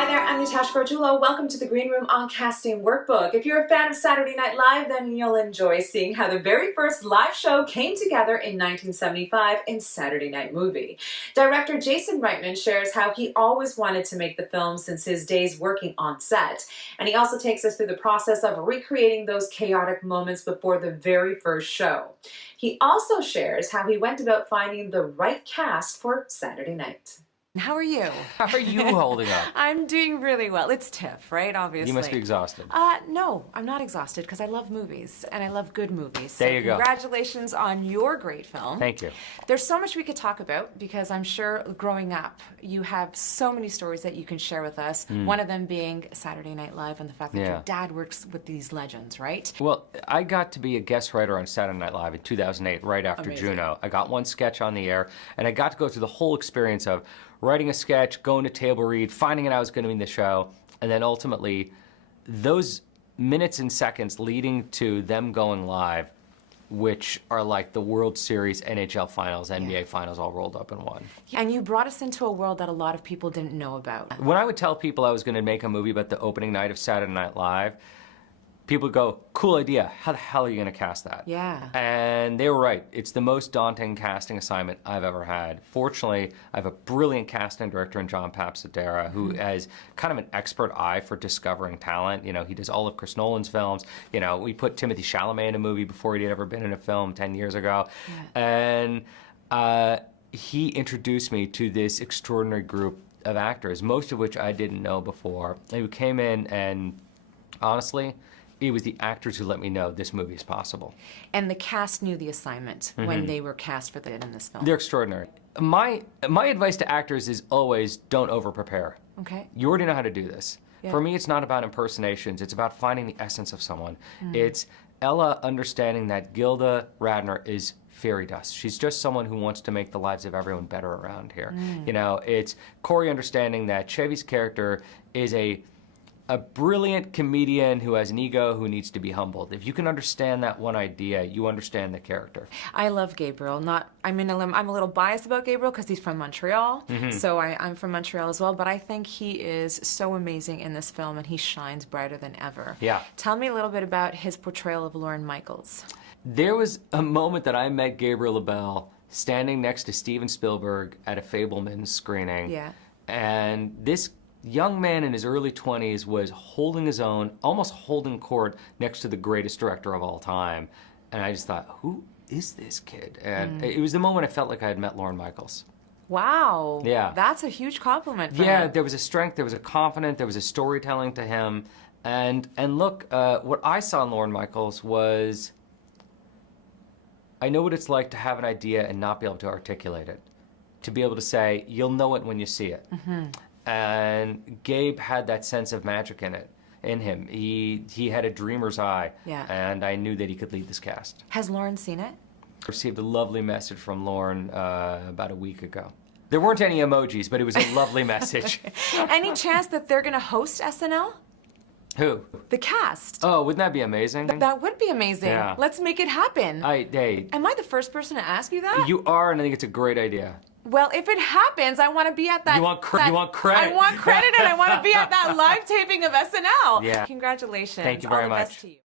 Hi there, I'm Natasha Gargiulo. Welcome to the Green Room on Casting Workbook. If you're a fan of Saturday Night Live, then you'll enjoy seeing how the very first live show came together in 1975 in Saturday Night Movie. Director Jason Reitman shares how he always wanted to make the film since his days working on set. And he also takes us through the process of recreating those chaotic moments before the very first show. He also shares how he went about finding the right cast for Saturday night. How are you? How are you holding up? I'm doing really well. It's TIFF, right? Obviously. You must be exhausted. No, I'm not exhausted because I love movies and I love good movies. There you go. Congratulations on your great film. Thank you. There's so much we could talk about because I'm sure growing up you have so many stories that you can share with us. One of them being Saturday Night Live and the fact that your dad works with these legends, right? Well, I got to be a guest writer on Saturday Night Live in 2008, right after Juno. I got one sketch on the air, and I got to go through the whole experience of writing a sketch, going to table read, finding out I was going to be in the show, and then ultimately those minutes and seconds leading to them going live, which are like the World Series, NHL Finals, NBA Finals all rolled up in one. And you brought us into a world that a lot of people didn't know about. When I would tell people I was going to make a movie about the opening night of Saturday Night Live, people would go, cool idea, how the hell are you going to cast that? Yeah. And they were right. It's the most daunting casting assignment I've ever had. Fortunately, I have a brilliant casting director in John Papsidera who has kind of an expert eye for discovering talent. You know, he does all of Chris Nolan's films. You know, we put Timothy Chalamet in a movie before he'd ever been in a film 10 years ago. And he introduced me to this extraordinary group of actors, most of which I didn't know before, who came in and honestly, it was the actors who let me know this movie is possible. And the cast knew the assignment when they were cast for in this film. They're extraordinary. My advice to actors is always don't over-prepare. Okay. You already know how to do this. For me, it's not about impersonations. It's about finding the essence of someone. It's Ella understanding that Gilda Radner is fairy dust. She's just someone who wants to make the lives of everyone better around here. You know, it's Corey understanding that Chevy's character is a brilliant comedian who has an ego who needs to be humbled. If you can understand that one idea, you understand the character. I love Gabriel. I'm a little biased about Gabriel because he's from Montreal, so I'm from Montreal as well, but I think he is so amazing in this film and he shines brighter than ever. Yeah. Tell me a little bit about his portrayal of Lorne Michaels. There was a moment that I met Gabriel LaBelle standing next to Steven Spielberg at a Fabelmans screening. Yeah. And this young man in his early 20s was holding his own, almost holding court next to the greatest director of all time. And I just thought, who is this kid? And it was the moment I felt like I had met Lorne Michaels. Wow. Yeah. That's a huge compliment for Yeah, him. there was a strength, there was a confidence, there was a storytelling to him. And look, what I saw in Lorne Michaels was, I know what it's like to have an idea and not be able to articulate it. To be able to say, you'll know it when you see it. And Gabe had that sense of magic in him. He had a dreamer's eye, and I knew that he could lead this cast. Has Lorne seen it? I received a lovely message from Lorne about a week ago. There weren't any emojis, but it was a lovely message. Any chance that they're going to host SNL? Who? The cast. Oh, wouldn't that be amazing? That would be amazing. Yeah. Let's make it happen. Hey. Am I the first person to ask you that? You are, and I think it's a great idea. Well, if it happens, I want to be at that. You want credit? I want credit, and I want to be at that live taping of SNL. Yeah. Congratulations. Thank you very All the much. best to you.